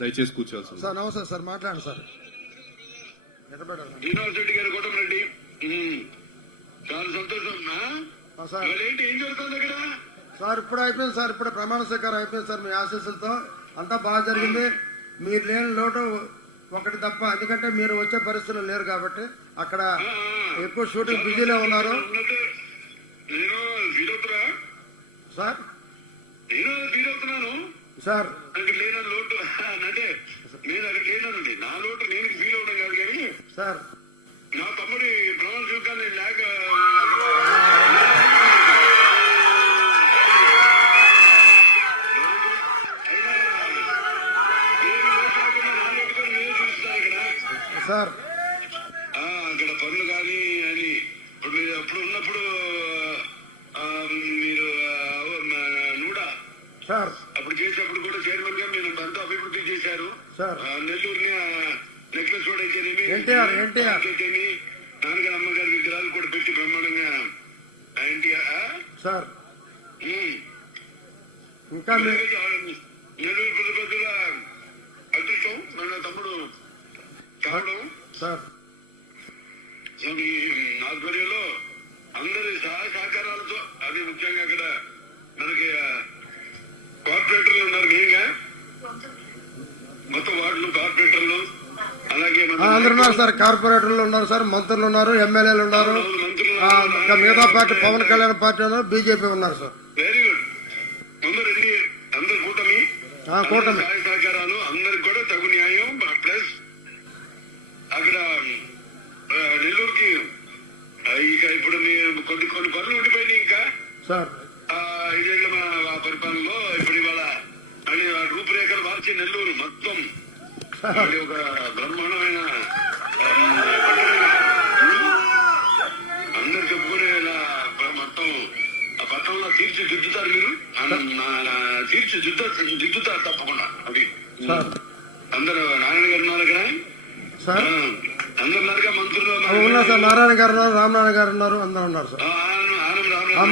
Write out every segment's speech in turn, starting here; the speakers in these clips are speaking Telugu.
దయచేసి కూర్చోవాల్సింది. సార్ నమస్తే సార్, మాట్లాడండి సార్. యూనివర్సిటీ గారు కోటమిరెడ్డి, చాలా సంతోషం. సార్ ఏంటి ఏం జరుగుతుంది ఇక్కడ? సార్ ఇప్పుడు అయిపోయింది సార్, ఇప్పుడు ప్రమాణ స్వీకారం అయిపోయింది సార్. మీ ఆశీస్సులతో అంతా బాగా జరిగింది. మీరు లేని లోటు ఒకటి తప్ప, ఎందుకంటే మీరు వచ్చే పరిస్థితులు లేరు కాబట్టి అక్కడ ఎక్కువ షూటింగ్ బిజీలో ఉన్నారు నేను ఫీల్ అవుతున్నా సార్. నేను ఫీల్ అవుతున్నాను సార్ నాకు లేని లోటు అంటే నేను అక్కడ లేనండి. నా లోటు నేను ఫీల్ అవడం కాదు, కానీ సార్ నా తమ్ముడి ప్రమాణ స్వీకారం లేక సార్ అక్కడ పనులు కానీ అని అప్పుడు ఉన్నప్పుడు మీరు నూడా సార్ అప్పుడు చేసినప్పుడు కూడా చైర్మన్ గా మీరు అంతా అభివృద్ధి చేశారు. సార్ నెల్లూరుని నెక్లెస్ రోడ్ అయితేనేమి, ఎన్టీఆర్ నాన్నగారు అమ్మగారి విగ్రహాలు కూడా పెట్టి బ్రహ్మాండంగా ఎన్టీఆర్ సార్ ఇంకా నెల్లూరు ప్రతిపత్తుల అదృష్టం మన తమ్ముడు కావడం సార్. మీ ఆధ్వర్యంలో అందరి సహకారాలతో, అది ముఖ్యంగా అక్కడ మనకి కార్పొరేటర్లు ఉన్నారు, మెయిన్గా మొత్తం వార్డులు కార్పొరేటర్లు, అలాగే అందరు ఉన్నారు సార్. కార్పొరేటర్లు ఉన్నారు సార్, మంత్రులు ఉన్నారు, ఎమ్మెల్యేలు ఉన్నారు, ఇంకా మిగతా పార్టీ పవన్ కళ్యాణ్ పార్టీ ఉన్నారు, బీజేపీ ఉన్నారు సార్. Very good. అందరు కూటమి సహకారాలు అందరికి కూడా తగు న్యాయం. ప్లస్ అక్కడ నెల్లూరుకి ఇక ఇప్పుడు కొన్ని పనులు ఉండిపోయినాయి ఇంకా సార్. 5 ఏళ్ల పరిపాలనలో ఇప్పుడు ఇవాళ మళ్ళీ రూపురేఖలు మార్చి నెల్లూరు మొత్తం ఒక బ్రహ్మాండమైన అందరు చెప్పుకునేలా మొత్తం ఆ పట్టణంలో తీర్చిదిద్దుతారు. మీరు తీర్చిదిద్దుతారు తప్పకుండా. అది అందరూ నారాయణ గారు ఉన్నారు కదా సార్, అందరు ఉన్నారుగా, మంత్రులు ఉన్నారు సార్. నారాయణ గారు ఉన్నారు, రామనారాయణ గారు ఉన్నారు, అందరూ ఉన్నారు సార్.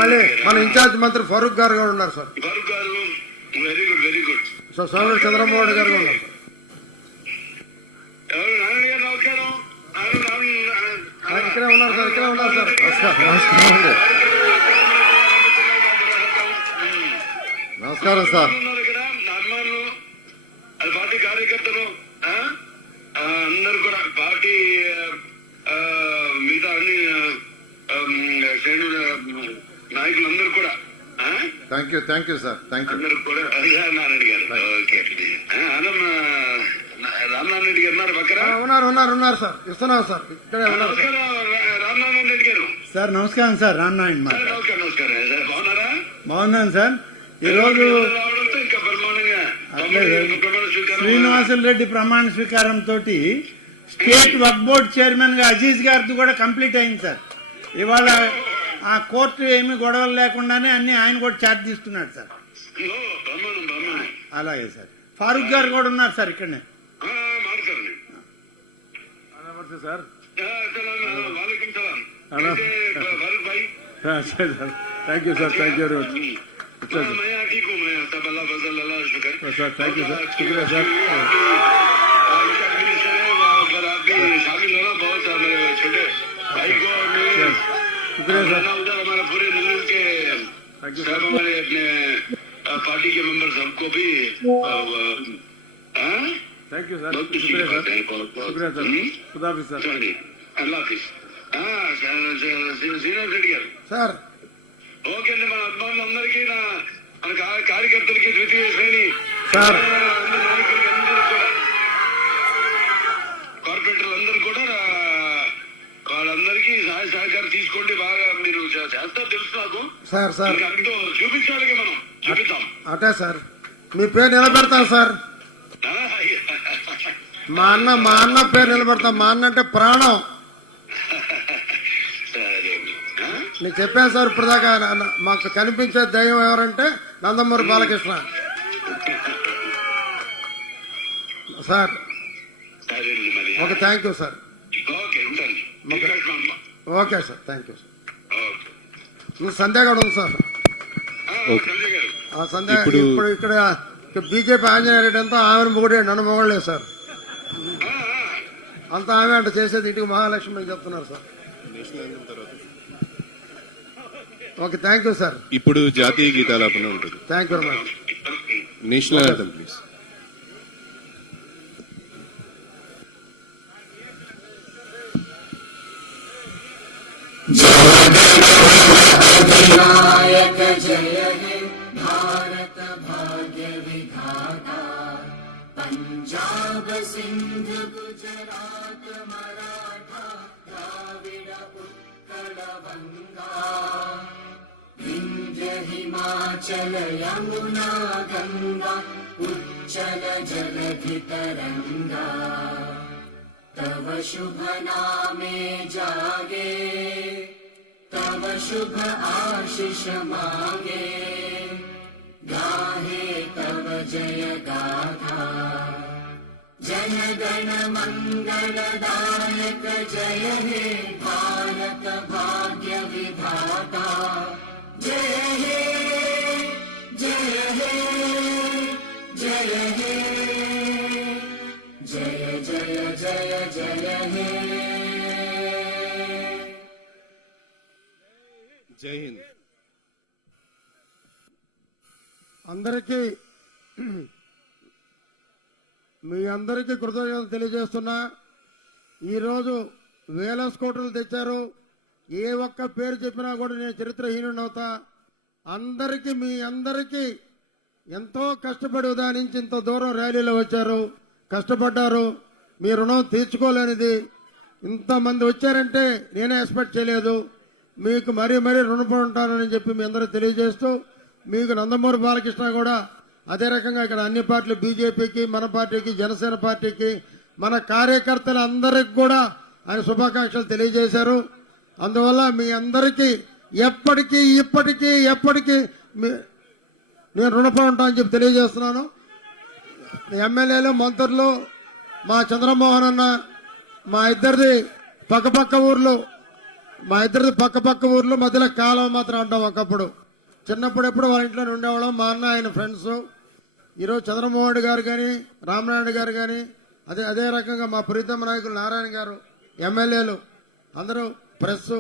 మళ్ళీ మన ఇన్ఛార్జ్ మంత్రి ఫరూక్ గారు కూడా ఉన్నారు సార్. ఫరూక్ గారు very good, very good. Sir సోదరుడు చంద్రమోహన్ గారు కూడా ఉన్నారు. ఎవరు? నారాయణ గారు నమస్కారం. ఇక్కడే ఉన్నారు సార్, ఇక్కడే ఉన్నారు సార్. నమస్కారం సార్. ఉన్నారు ఇక్కడ అభిమానులు, అది పార్టీ కార్యకర్తలు, అందరు కూడా పార్టీ మిగతా అన్ని శ్రేణుల నాయకులందరూ కూడా థ్యాంక్ యూ సార్. అందరూ కూడా. నారాయణ గారు ఓకే. రామనారాయణ రెడ్డి గారు ఉన్నారు పక్కన? ఉన్నారు సార్. ఇస్తున్నాం సార్, ఇక్కడే ఉన్నారు. రామనారాయణ రెడ్డి గారు సార్ నమస్కారం సార్. రామనారాయణ నమస్కారం సార్. బాగున్నారా? బాగున్నాను సార్. ఈ రోజు ఇంకా బ్రహ్మాండంగా శ్రీనివాసులు రెడ్డి ప్రమాణ స్వీకారం తోటి స్టేట్ వక్ఫ్ బోర్డ్ చైర్మన్ గా అజీజ్ గారిది కూడా కంప్లీట్ అయింది సార్. ఇవాళ ఆ కోర్టు ఏమి గొడవలు లేకుండానే అన్ని ఆయన కూడా ఛార్జ్ తీసుకున్నాడు సార్. అలాగే సార్. ఫారూక్ గారు కూడా ఉన్నారు సార్ ఇక్కడనే. Sir thank you sir. Thank you very much. मैं ठीक हूँ. मैं सब अल्लाह फजल अल्लाह शुक्र. Sir thank you sir. शुक्रिया सर. अगर आप भी शामिल हो ना, बहुत मेरे छोटे भाई को शुक्रिया सर. उधर हमारा पूरे नेल्लूर के सब हमारे अपने पार्टी के मेंबर सबको भी थैंक यू सर. बहुत शुक्रिया सर. शुक्रिया सर. खुदा हाफिज सर. अल्लाह हाफिज. శ్రీనివాస్ రెడ్డి గారు సార్. ఓకే అండి. మన అభిమానులందరికీ, మన కార్యకర్తలకి, ద్వితీయ శ్రేణి సార్, నాయకులకి అందరూ కూడా, కార్పొరేటర్లు అందరూ కూడా వాళ్ళందరికీ సహాయ సహకారం తీసుకోండి. బాగా మీరు చేస్తారు తెలుసు నాకు సార్. అందులో చూపించాలి, మనం చూపిద్దాం. అటే సార్, మీ పేరు నిలబెడతాం సార్. మా అన్న పేరు నిలబెడతాం. మా అన్న అంటే ప్రాణం. నేను చెప్పాను సార్ ఇప్పుడు దాకా. మాకు కనిపించే దైవం ఎవరంటే Nandamuri Balakrishna sir. Okay, thank you sir. Okay sir, thank you sir. Sandhya కూడా ఉంది సార్. ఓకే. సంధ్య ఇప్పుడు ఇక్కడ బీజేపీ ఆంజనేయ రెడ్డి అంతా ఆమెను మొగుడే, నన్ను మొగలేదు సార్. అంతా ఆమె అంట చేసేది, ఇంటికి మహాలక్ష్మి అని చెప్తున్నారు sir. Okay, thank you sir. ఇప్పుడు జాతీయ గీతాలాపన ఉంటుంది. Thank you very much. National anthem please. नायक जय हे भारत भाग्य विधाता, पंजाब सिंध गुजरात मराठा द्राविड उत्कल बंगा, विंध्य हिमाचल यमुना गंगा उच्चल जलधि तरंगा, तव शुभ नामे जागे, तव शुभ आशीष मांगे, गाहे तव जय गाथा, जन गण मंगल दायक जय हे भारत भाग्य विधाता, जय हे जय हे जय हे जय जय जय जय हे. జై హింద్. అందరికీ మీ అందరికీ కృతజ్ఞతలు తెలియజేస్తున్నా. ఈరోజు వేల స్కూటర్లు తెచ్చారు. ఏ ఒక్క పేరు చెప్పినా కూడా నేను చరిత్రహీనుడవుతా. అందరికీ మీ అందరికీ ఎంతో కష్టపడి ఉదయం నుంచి ఇంత దూరం ర్యాలీలో వచ్చారు, కష్టపడ్డారు. మీ రుణం తీర్చుకోలేనిది. ఇంతమంది వచ్చారంటే నేనే ఎక్స్పెక్ట్ చేయలేదు. మీకు మరీ మరీ రుణపడి ఉంటానని చెప్పి మీ అందరూ తెలియజేస్తూ, మీకు నందమూరి బాలకృష్ణ కూడా అదే రకంగా ఇక్కడ అన్ని పార్టీలు, బీజేపీకి, మన పార్టీకి, జనసేన పార్టీకి, మన కార్యకర్తలందరికీ కూడా ఆయన శుభాకాంక్షలు తెలియజేశారు. అందువల్ల మీ అందరికీ ఎప్పటికీ ఇప్పటికీ ఎప్పటికీ నేను రుణపడి ఉంటానని చెప్పి తెలియజేస్తున్నాను. ఎమ్మెల్యేలు, మంత్రులు, మా చంద్రమోహన్ అన్న, మా ఇద్దరిది పక్కపక్క ఊర్లు మధ్యలో కాలం మాత్రం అంటాం. ఒకప్పుడు చిన్నప్పుడు ఎప్పుడు వాళ్ళ ఇంట్లోనే ఉండేవాళ్ళం. మా అన్న, ఆయన ఫ్రెండ్స్. ఈరోజు చంద్రమోహన్ రెడ్డి గారు కానీ, రామనారాయణ గారు కానీ, అదే రకంగా మా ప్రీతమ నాయకులు నారాయణ గారు, ఎమ్మెల్యేలు అందరూ, ప్రెస్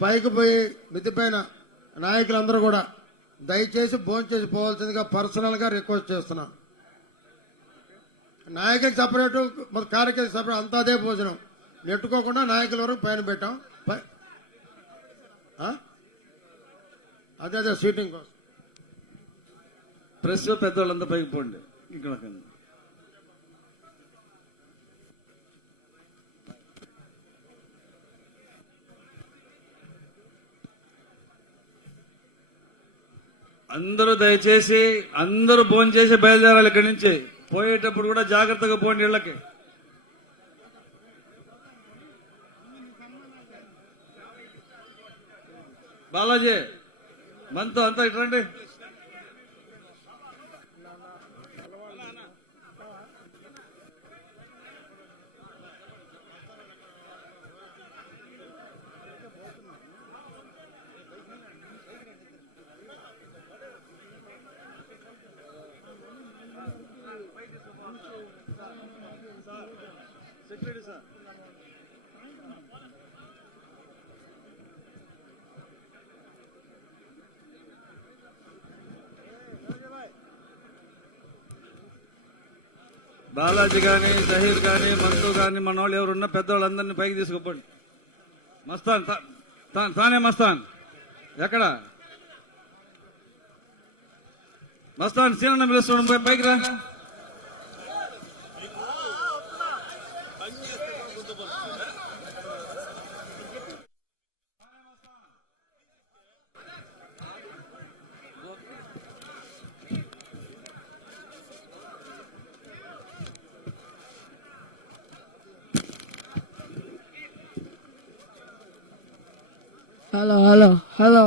పైకి పోయి మిద్దిపైన నాయకులందరూ కూడా దయచేసి భోంచేసి పోవాల్సిందిగా పర్సనల్ గా రిక్వెస్ట్ చేస్తున్నాం. నాయకులకు సపరేటు, కార్యకర్తలకు సపరేట్, అంతా అదే భోజనం. నెట్టుకోకుండా నాయకుల వరకు పైన పెట్టాం. అదే సీటింగ్ కోసం. ప్రెస్ పెద్దవాళ్ళంతా పైకి పోండి. ఇక్కడ అందరూ దయచేసి అందరూ భోంచేసి బయలుదేరాలి. ఇక్కడి నుంచి పోయేటప్పుడు కూడా జాగ్రత్తగా పోండి ఇళ్ళకి. బాలాజీ, మనతో అంతా ఇట్రండి. సెక్రటరీ సార్, బాలాజీ గాని, జహీర్ గాని, మంతు గాని, మన వాళ్ళు ఎవరున్నా పెద్దవాళ్ళందరినీ పైకి తీసుకుపోండి. మస్తాన్, తానే మస్తాన్ ఎక్కడ? మస్తాన్ సీనన్న పిలుస్తున్నాడు, పైకి రా. Hello.